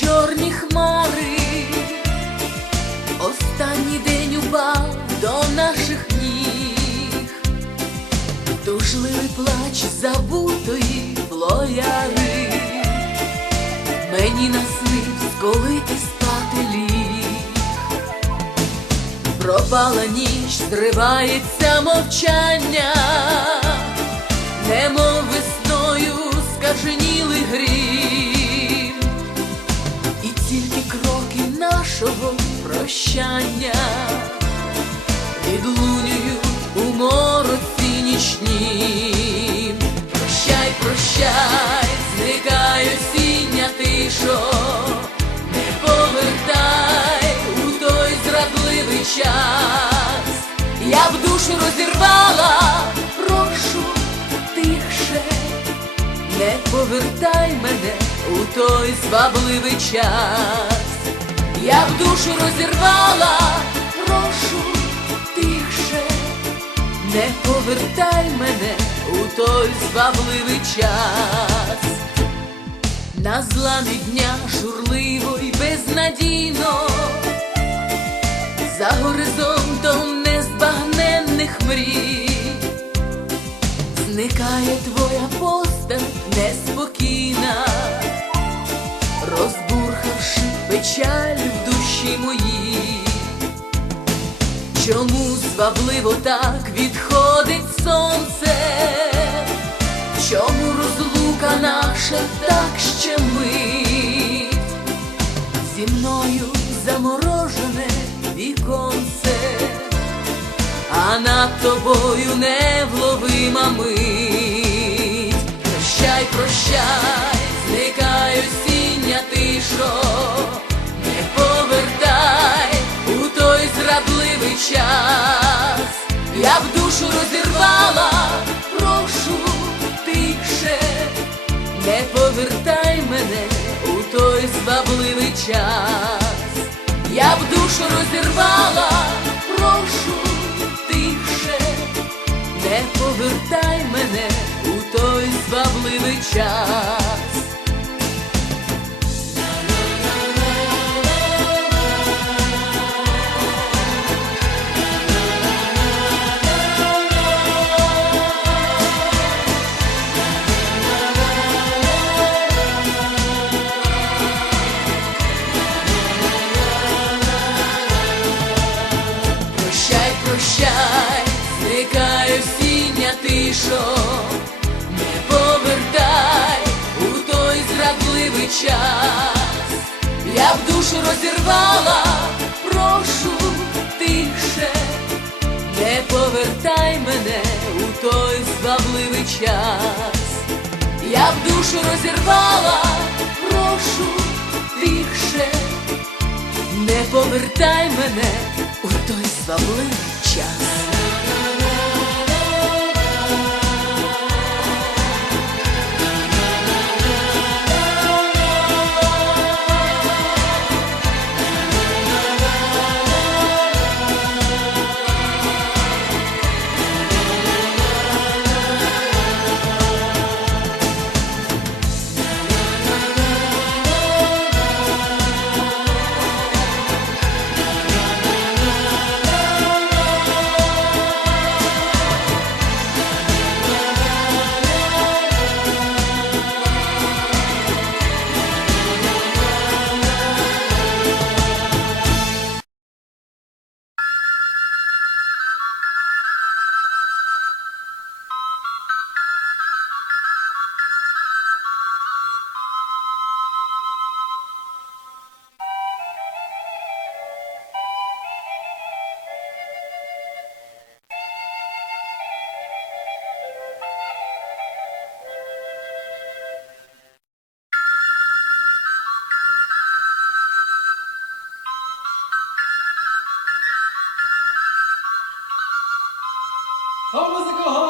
чорні хмари, останній день упав до наших ніг, тужливий плач забутої флояри, мені наснивсь, коли ти спати ліг, пропала ніч, зривається мовчання, немов прощання відлунюють у мороці нічні. Прощай, прощай, зникай осіння тишо, не повертай у той зрадливий час. Я в душу розірвала, прошу тихше, не повертай мене у той звабливий час. Я в душу розірвала, прошу тихше, не повертай мене у той звабливий час. На зламі дня журливо й безнадійно, за горизонтом незбагненних мрій, зникає твоя постать неспокійна, печаль в душі моїй. Чому звабливо так відходить сонце? Чому розлука наша так щемить? Зі мною заморожене віконце, а над тобою невловима мить. Прощай, прощай, зникай осіння тишо, зрадливий час. Я в душу розірвала, прошу тихше, не повертай мене у той звабливий час. Я в душу розірвала, прошу тихше, не повертай мене у той звабливий час. Я в душу розірвала, прошу тихше, не повертай мене у той звабливий час. Я в душу розірвала, прошу тихше. Не повертай мене у той свабливий час. থেকে